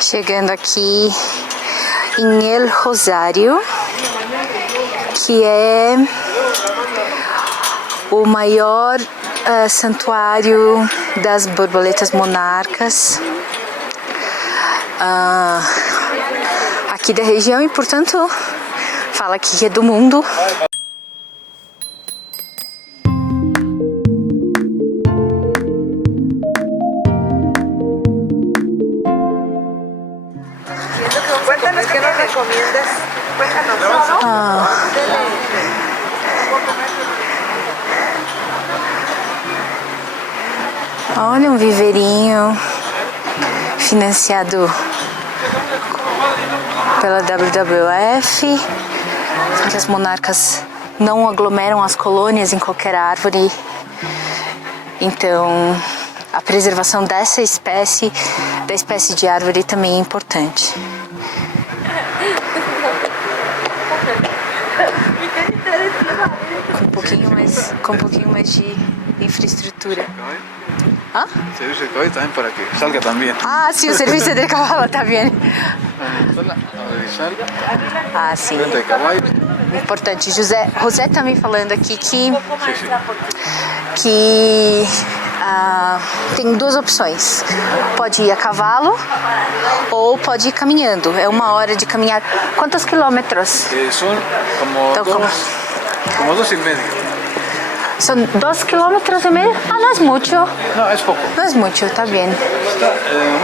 Chegando aqui em El Rosário, que é o maior santuário das borboletas monarcas aqui da região, e portanto fala que é do mundo. Cuéntanos qué nos recomiendas. Cuéntanos. Olha, um viveirinho financiado pela WWF, que as monarcas não aglomeram as colônias em qualquer árvore. Então, a preservação dessa espécie, da espécie de árvore, também é importante. Com um pouquinho mais de infraestrutura. ¿Ah? Servicio de caballo también para que salga también. Ah, sí, el servicio de caballo también. Ah, sim. De caballo. Importante. José tá me falando aqui que tem duas opções. Pode ir a cavalo ou pode ir caminhando. É 1 hora de caminhar. Quantos quilômetros? Son como 2,5. São 2,5 quilômetros? Ah, não é muito. No, es poco. Não é muito, está bem. Está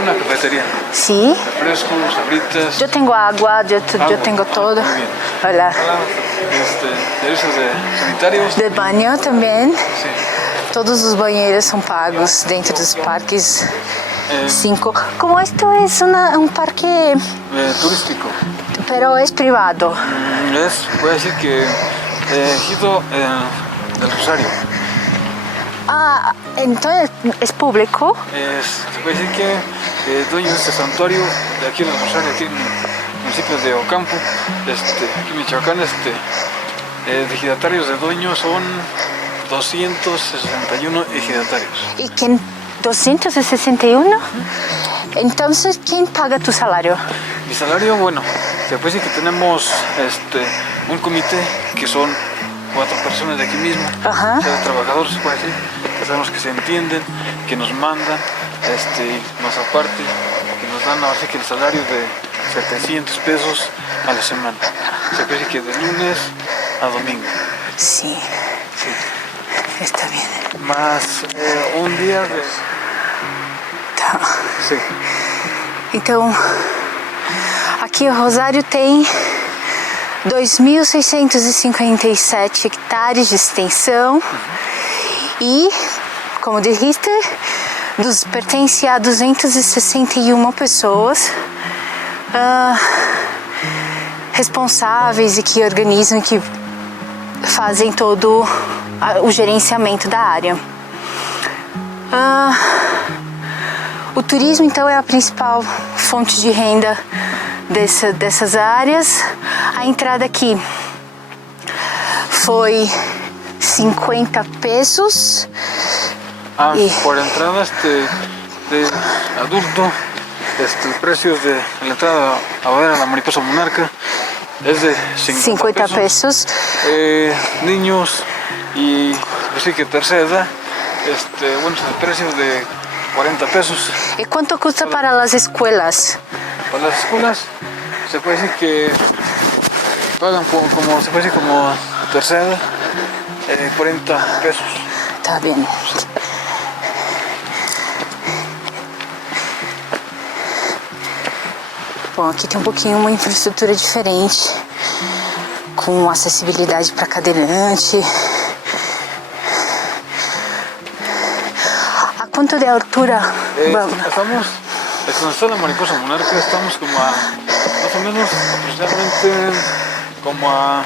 una cafetería. Sí. Refrescos, sabritas. Eu tenho água, eu tenho todo. Olha. Servicios sanitarios. De banho também. Sí. Todos os banheiros são pagos dentro dos parques 5. Como esto es un parque Turístico. pero es privado. Puede decir que Ejido del Rosario. Ah, entonces es público. Se puede decir que dueño de este santuario de aquí en el Rosario, aquí en el municipio de Ocampo, aquí en Michoacán, de ejidatarios de dueños son 261 ejidatarios. ¿Y quién? 261? Entonces, ¿quién paga tu salario? Mi salario, bueno, se puede decir que tenemos un comité que son 4 personas de aquí mismo, Ajá. o sea, trabajadores, se puede decir, personas que se entienden, que nos mandan, más aparte, que nos dan ahora sí que el salario de 700 pesos a la semana. Se puede decir que de lunes a domingo. Sí. Sí. Está bien. Más un día de... Tá. Sí. Então, aqui o Rosário tem 2.657 hectares de extensão e, como dijiste, pertence a 261 pessoas responsáveis e que organizam e que fazem todo o gerenciamento da área. O turismo, então, é a principal fonte de renda dessas áreas. A entrada aqui foi 50 pesos. Por entrada de adulto, el precio de la entrada a ver a la mariposa monarca es de 50 pesos. Niños y así que tercera edad, bueno, el precio de 40 pesos. ¿Y cuánto cuesta para las escuelas? Para las escuelas se puede decir que pagan como se puede decir como tercera edad, 40 pesos. Está bien. Sí. Bom, aqui tem um pouquinho uma infraestrutura diferente, com acessibilidade para cadeirante. ¿A quanto de altura? Estamos, donde está la mariposa monarca, estamos como a, más o menos, aproximadamente como a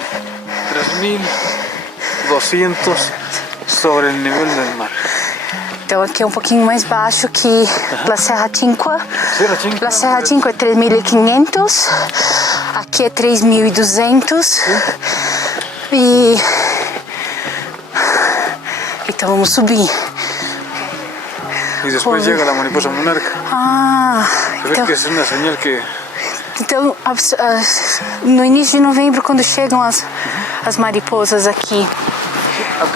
3.200 sobre el nivel del mar. Então aqui é um pouquinho mais baixo que La Serra Cinque. La Serra Cinque é 3.500, aqui é 3.200. Então vamos subir. y después llega la mariposa monarca. Ah, Se ve que es una señal que então no início de novembro, quando chegam as mariposas aqui,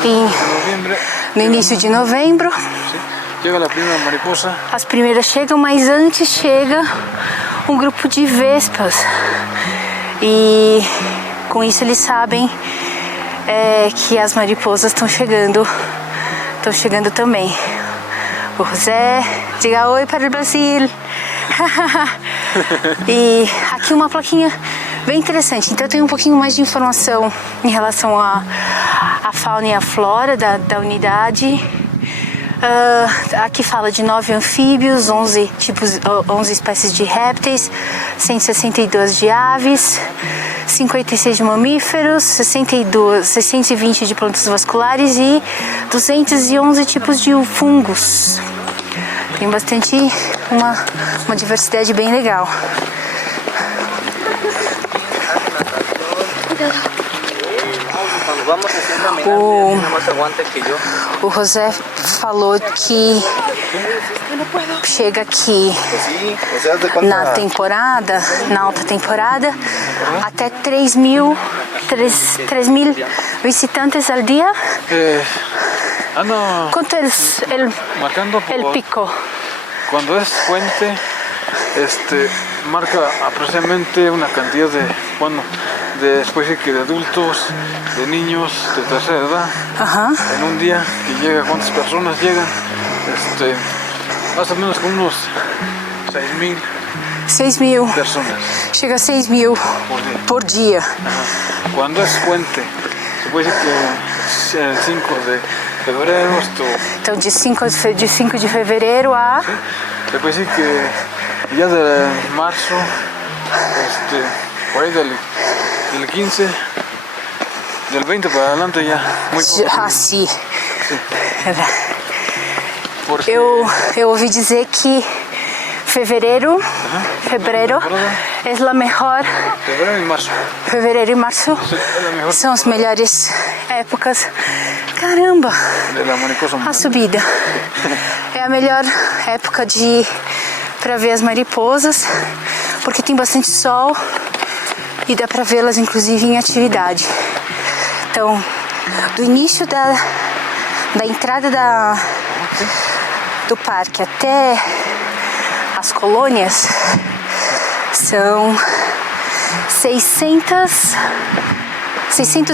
en noviembre no início de novembro, ¿sí? Llega la primera mariposa. as primeiras chegam, mas antes chega um grupo de vespas. E com isso eles sabem que as mariposas estão chegando também. O José, diga oi para o Brasil. E aqui uma plaquinha bem interessante. Então tem um pouquinho mais de informação em relação à fauna e à flora da unidade. Aqui fala de 9 anfíbios, 11 espécies de répteis, 162 de aves, 56 de mamíferos, 620 de plantas vasculares e 211 tipos de fungos. Tem bastante, uma diversidade bem legal. O José falou que chega aqui na alta temporada, até 3.000 visitantes al día. ¿Cuánto es el pico? Cuando es puente, marca aproximadamente una cantidad de especie que de adultos, de niños de tercera edad. Ajá. En un día que llega, ¿cuántas personas llegan? Más o menos como unos 6.000 personas. Chega a 6.000 por dia. Ajá. Cuando es puente, se puede decir que el 5 de febrero. Então de 5 de fevereiro a... ¿sí? Se puede decir que ya de marzo, por ahí del 15, del 20 para adelante ya muy poco. Ah, sim. Sí. Eu ouvi dizer que fevereiro é a melhor. Fevereiro e março são as melhores épocas. Caramba! A subida é a melhor época para ver as mariposas, porque tem bastante sol e dá para vê-las inclusive em atividade. Então, do início da entrada do parque até as colônias são 600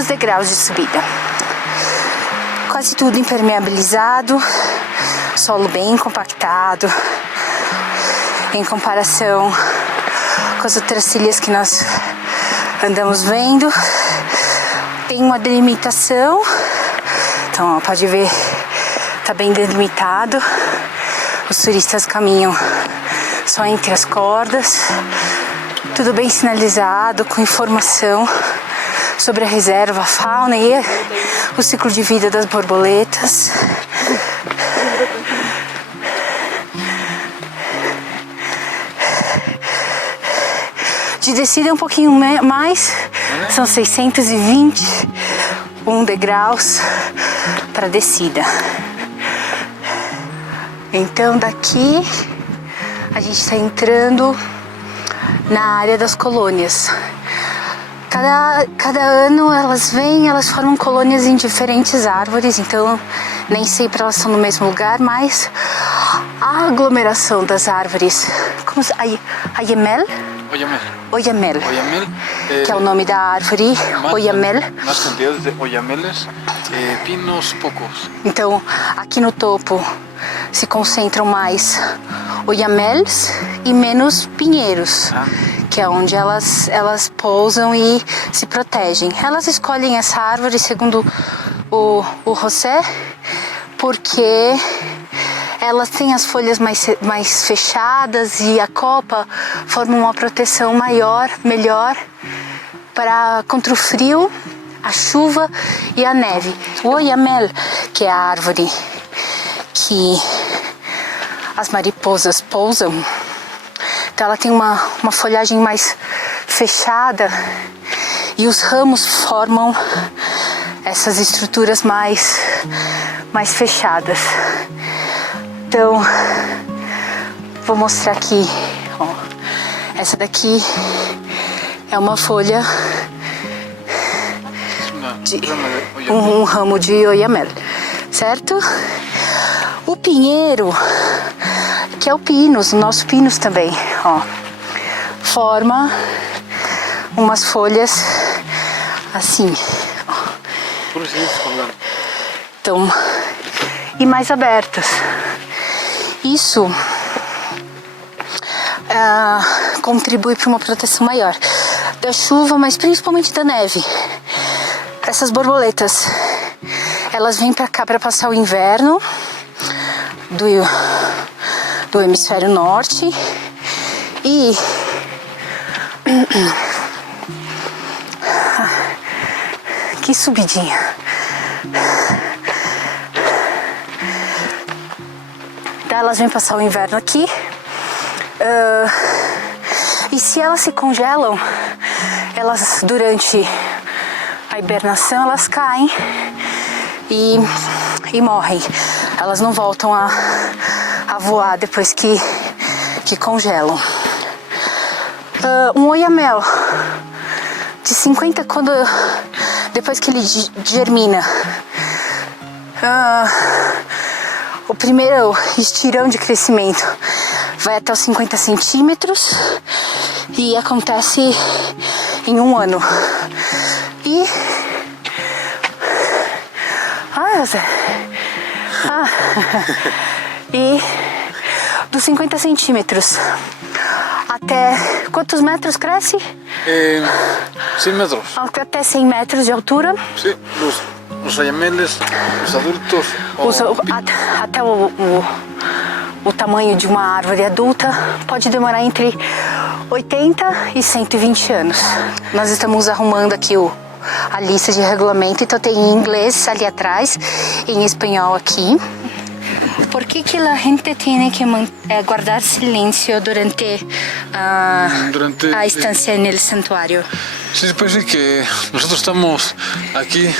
degraus de subida. Quase tudo impermeabilizado, solo bem compactado, em comparação com as outras trilhas que nós andamos vendo. Tem uma delimitação, então pode ver, tá bem delimitado. Os turistas caminham só entre as cordas, tudo bem sinalizado, com informação sobre a reserva, a fauna e o ciclo de vida das borboletas. De descida é um pouquinho mais, são 621 degraus para descida. Então daqui a gente está entrando na área das colônias. Cada ano elas formam colônias em diferentes árvores, então nem sempre elas estão no mesmo lugar, mas a aglomeração das árvores, como se Oyamel, que é o nome da árvore, Oyamel. Más cantidades de oyameles, pinos pocos. Então aqui no topo se concentram mais oyamels e menos pinheiros, que é onde elas pousam e se protegem. Elas escolhem essa árvore, segundo o José, porque elas têm as folhas mais fechadas e a copa forma uma proteção melhor contra o frio, a chuva e a neve. O oyamel, que é a árvore que as mariposas pousam, então ela tem uma folhagem mais fechada e os ramos formam essas estruturas mais fechadas. Então, vou mostrar aqui, ó. Essa daqui é uma folha um ramo de oyamel, certo? O pinheiro, que é o pinus, o nosso pinus também, ó, forma umas folhas assim, ó. Então, e mais abertas. Isso contribui para uma proteção maior da chuva, mas principalmente da neve. Essas borboletas, elas vêm para cá para passar o inverno do hemisfério norte e que subidinha. Então elas vêm passar o inverno aqui. E se elas se congelam, elas durante a hibernação elas caem e morrem. Elas não voltam a voar depois que congelam. Um oyamel de 50, depois que ele germina, o primeiro estirão de crescimento vai até os 50 centímetros e acontece em 1 ano. E... José. E dos 50 centímetros até quantos metros cresce? 100 metros. Até 100 metros de altura. Sim, os oyameles, os adultos. Até o tamanho de uma árvore adulta pode demorar entre 80 e 120 anos. Nós estamos arrumando aqui a lista de regulamento, então tem em inglês ali atrás, em espanhol aqui. ¿Por qué que la gente tiene que guardar silencio durante a estancia en el santuario? Sí, se puede decir que nosotros estamos aquí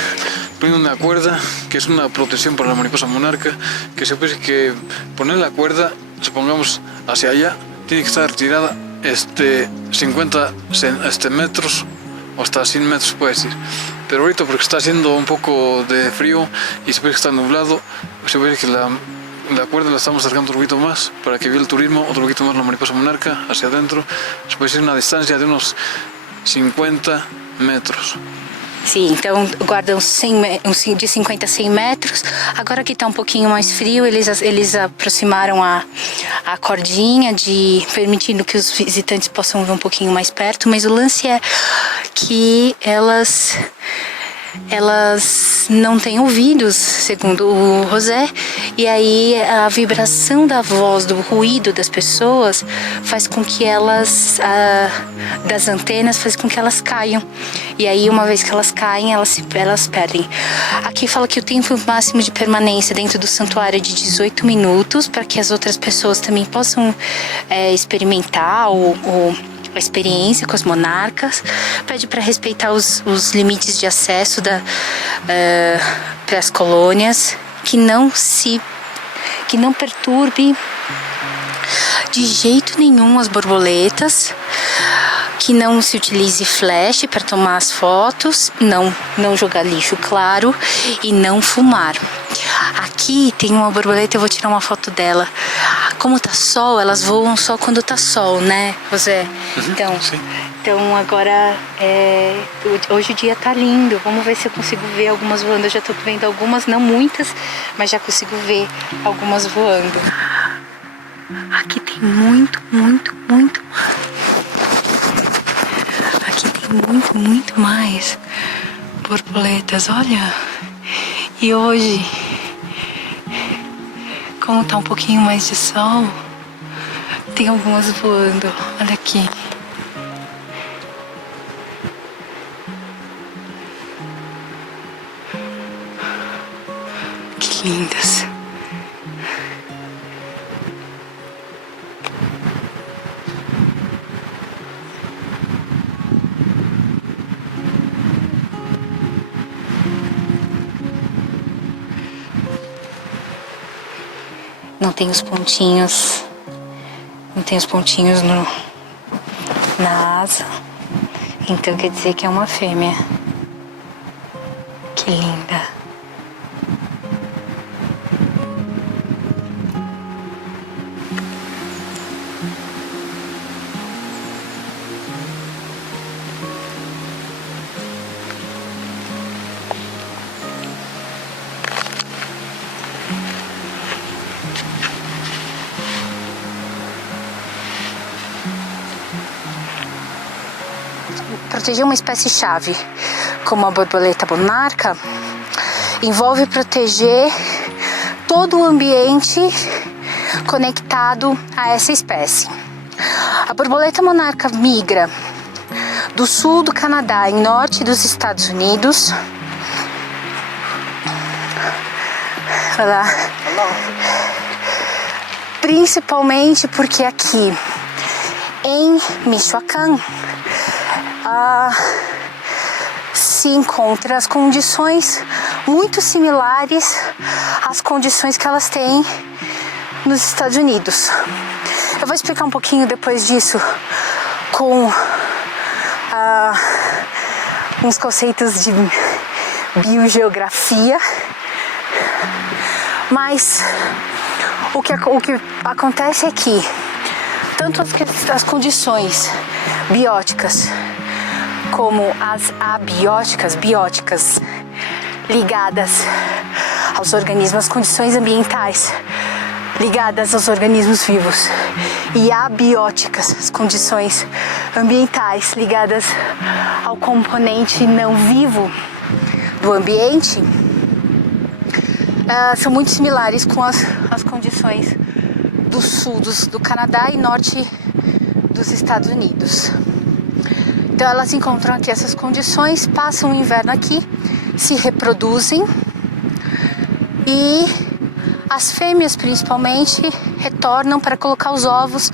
poniendo una cuerda, que es una protección para la mariposa monarca, que se puede decir que poner la cuerda, supongamos hacia allá, tiene que estar tirada 50 metros o hasta 100 metros, puede decir. Pero ahorita, porque está haciendo un poco de frío y se puede que está nublado, se puede decir que la cuerda la estamos acercando un poquito más para que vea el turismo, otro poquito más la mariposa monarca hacia adentro. Se puede decir una distancia de unos 50 metros. Sim, então guardam de 50 a 100 metros. Agora que está um pouquinho mais frio, eles aproximaram a cordinha, permitindo que os visitantes possam ver um pouquinho mais perto. Mas o lance é que elas não têm ouvidos, segundo o José, e aí a vibração da voz, do ruído das pessoas faz com que das antenas, faz com que elas caiam, e aí uma vez que elas caem, elas perdem. Aqui fala que o tempo máximo de permanência dentro do santuário é de 18 minutos, para que as outras pessoas também possam experimentar a experiência com as monarcas. Pede para respeitar os limites de acesso para as colônias, que não perturbe de jeito nenhum as borboletas, que não se utilize flash para tomar as fotos, não jogar lixo, claro, e não fumar. Aqui tem uma borboleta, eu vou tirar uma foto dela. Como tá sol, elas voam só quando tá sol, né, José? Então agora hoje o dia tá lindo. Vamos ver se eu consigo ver algumas voando. Eu já tô vendo algumas, não muitas, mas já consigo ver algumas voando. Aqui tem muito. Aqui tem muito mais borboletas, olha. E hoje, como tá um pouquinho mais de sol, tem algumas voando. Olha aqui. Que lindas. Não tem os pontinhos. Não tem os pontinhos na asa. Então quer dizer que é uma fêmea. Que linda. Proteger uma espécie-chave, como a borboleta monarca, envolve proteger todo o ambiente conectado a essa espécie. A borboleta monarca migra do sul do Canadá e norte dos Estados Unidos. Olha lá. Principalmente porque aqui em Michoacán se encontra as condições muito similares às condições que elas têm nos Estados Unidos. Eu vou explicar um pouquinho depois disso com uns conceitos de biogeografia, mas o que acontece é que tanto as condições bióticas como as bióticas ligadas aos organismos, as condições ambientais ligadas aos organismos vivos, e abióticas, as condições ambientais ligadas ao componente não vivo do ambiente, são muito similares com as condições do sul do Canadá e norte dos Estados Unidos. Então elas encontram aqui essas condições, passam o inverno aqui, se reproduzem e as fêmeas principalmente retornam para colocar os ovos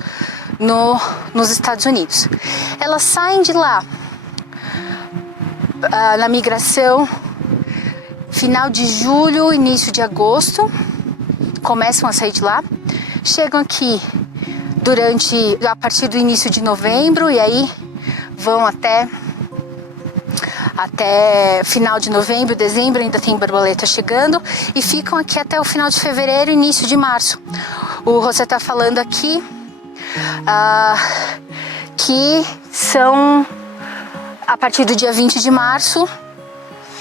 nos Estados Unidos. Elas saem de lá na migração final de julho, início de agosto, começam a sair de lá, chegam aqui a partir do início de novembro e aí vão até final de novembro, dezembro, ainda tem borboleta chegando, e ficam aqui até o final de fevereiro, início de março. O José está falando aqui que são a partir do dia 20 de março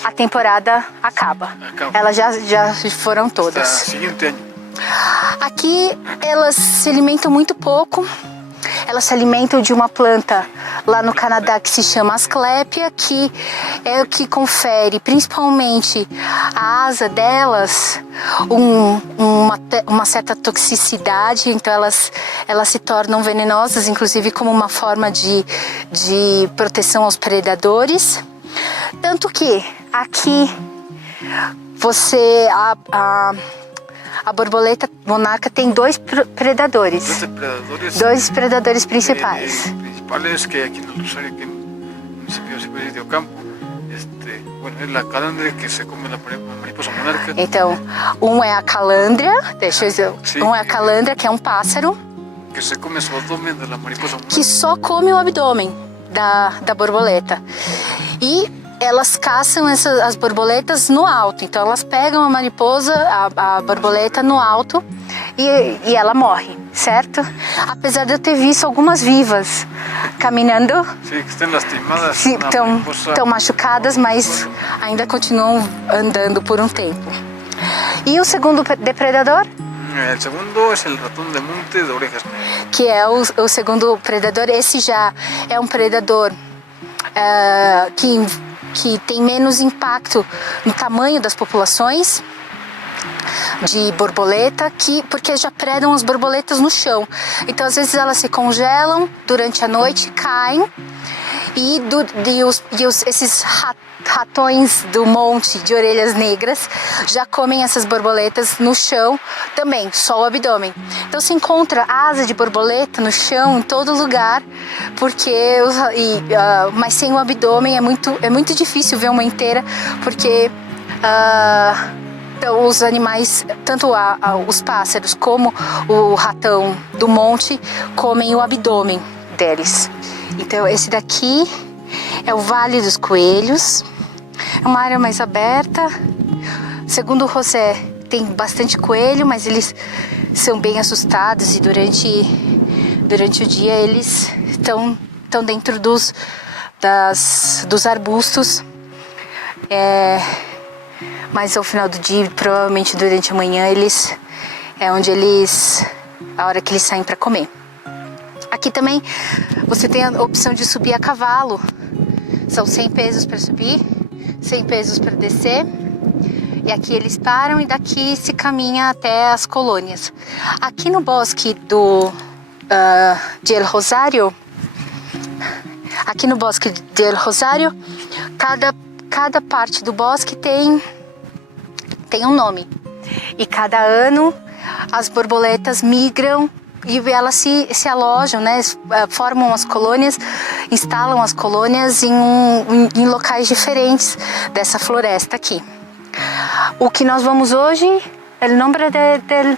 a temporada acaba. Elas já foram todas. Aqui elas se alimentam muito pouco. Elas se alimentam de uma planta lá no Canadá que se chama asclépia, que é o que confere principalmente a asa delas uma certa toxicidade. Então elas se tornam venenosas, inclusive como uma forma de proteção aos predadores. Tanto que aqui a borboleta monarca tem dois predadores. Dois predadores principais. Principais que aqui no Rosario, aqui no município de Ocampo, é a calandria que se come a mariposa monarca. Então, um é a calandria, um é a calandria, que é um pássaro que se come o abdômen da mariposa monarca, que só come o abdômen da borboleta. E elas caçam as borboletas no alto. Então elas pegam a mariposa, a borboleta no alto e ela morre, certo? Apesar de eu ter visto algumas vivas caminhando, que estão lastimadas, estão machucadas, mas ainda continuam andando por um tempo. E o segundo depredador? O segundo é o ratão de monte de orejas negras. Que é o segundo predador. Esse já é um predador que tem menos impacto no tamanho das populações de borboleta, porque já predam as borboletas no chão. Então às vezes elas se congelam durante a noite, caem e esses ratões do monte de orelhas negras já comem essas borboletas no chão também, só o abdômen. Então se encontra asa de borboleta no chão em todo lugar, mas sem o abdômen é muito difícil ver uma inteira, porque Então os animais, tanto os pássaros como o ratão do monte, comem o abdômen deles. Então esse daqui é o Vale dos Coelhos, é uma área mais aberta. Segundo o José, tem bastante coelho, mas eles são bem assustados e durante o dia eles estão dentro dos arbustos. Mas ao final do dia, provavelmente durante a manhã, a hora que eles saem para comer. Aqui também você tem a opção de subir a cavalo. São 100 pesos para subir, 100 pesos para descer. E aqui eles param e daqui se caminha até as colônias. Aqui no bosque de El Rosario, cada parte do bosque tem um nome. E cada ano as borboletas migram e elas se alojam, né? Formam as colônias, instalam as colônias em locais diferentes dessa floresta aqui. O que nós vamos hoje, o nome del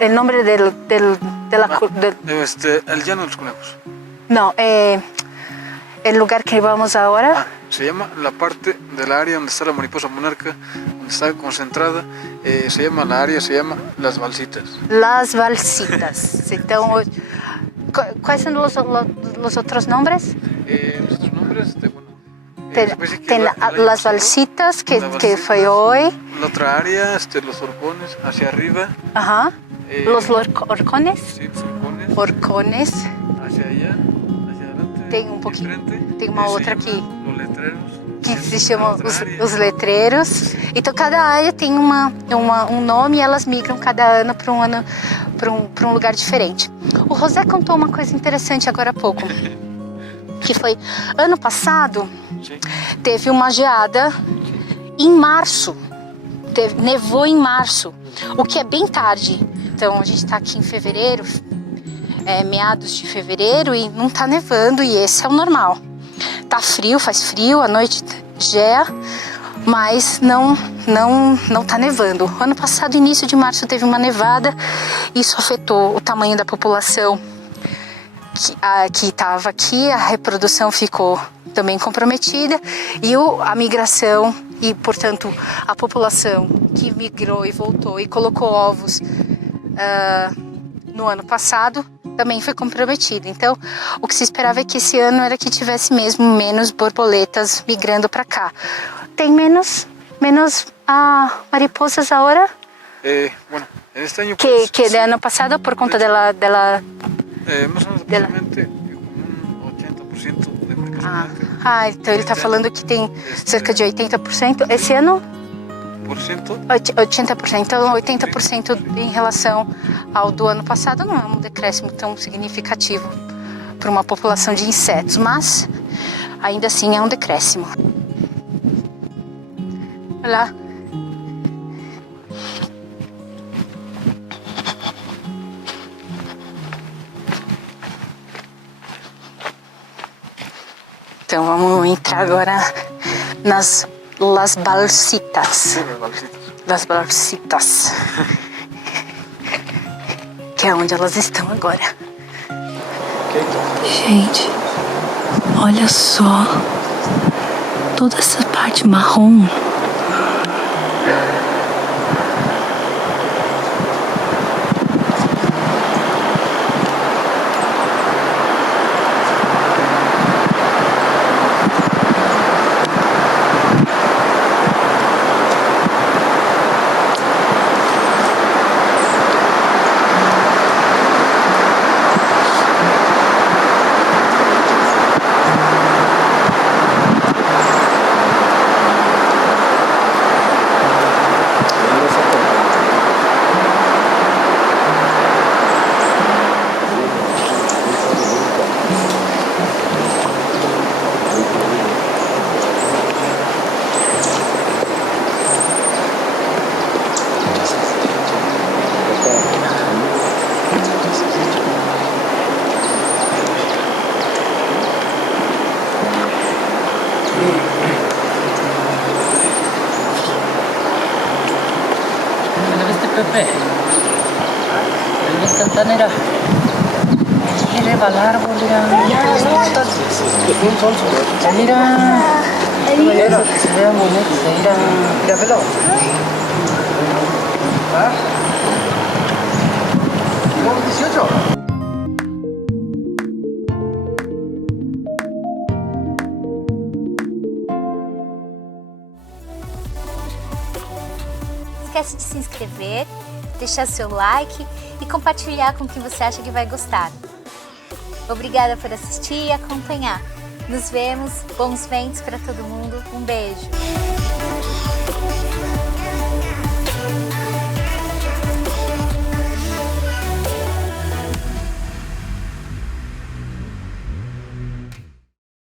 el nombre El llano de los conejos. No, el lugar que vamos ahora. Se llama la parte del área donde está la mariposa monarca, donde está concentrada, se llama Las Balsitas. Las Balsitas. Então, quais são os outros nomes? Los otros nombres, Tem Las Balsitas, que foi hoje. La otra área, los orcones, hacia arriba. Ajá. Los orcones. Sí, los orcones. Orcones. Hacia allá, hacia adelante. Tem um pouquinho. Frente, Tem uma outra aqui. Los letreros. Que se chamam os letreiros. Então cada área tem um nome e elas migram cada ano para um lugar diferente. O José contou uma coisa interessante agora há pouco. Que foi ano passado, teve uma geada em março. Nevou em março, o que é bem tarde. Então a gente está aqui em fevereiro, meados de fevereiro, e não está nevando, e esse é o normal. Tá frio, faz frio, à noite gea, mas não tá nevando. Ano passado, início de março, teve uma nevada, isso afetou o tamanho da população que estava aqui, a reprodução ficou também comprometida e a migração e, portanto, a população que migrou e voltou e colocou ovos no ano passado também foi comprometida. Então, o que se esperava é que esse ano era que tivesse mesmo menos borboletas migrando para cá. Tem menos mariposas agora Bueno, este año que de ano passado por conta dela más o menos aproximadamente como un 80% de marcação. Então ele está falando que tem cerca de 80%. Esse ano? 80%. Então 80% em relação ao do ano passado não é um decréscimo tão significativo para uma população de insetos, mas ainda assim é um decréscimo. Olha lá. Então vamos entrar agora nas Las Balsitas. Las Balsitas. Que é onde elas estão agora. Gente, olha só. Toda essa parte marrom. El Santanera. Quiere balar, mira. Mira. Se ve bonito, mira. Mira, velo. ¿Kilómetro 18? Não esquece de se inscrever, deixar seu like e compartilhar com quem você acha que vai gostar. Obrigada por assistir e acompanhar. Nos vemos, bons ventos para todo mundo, um beijo!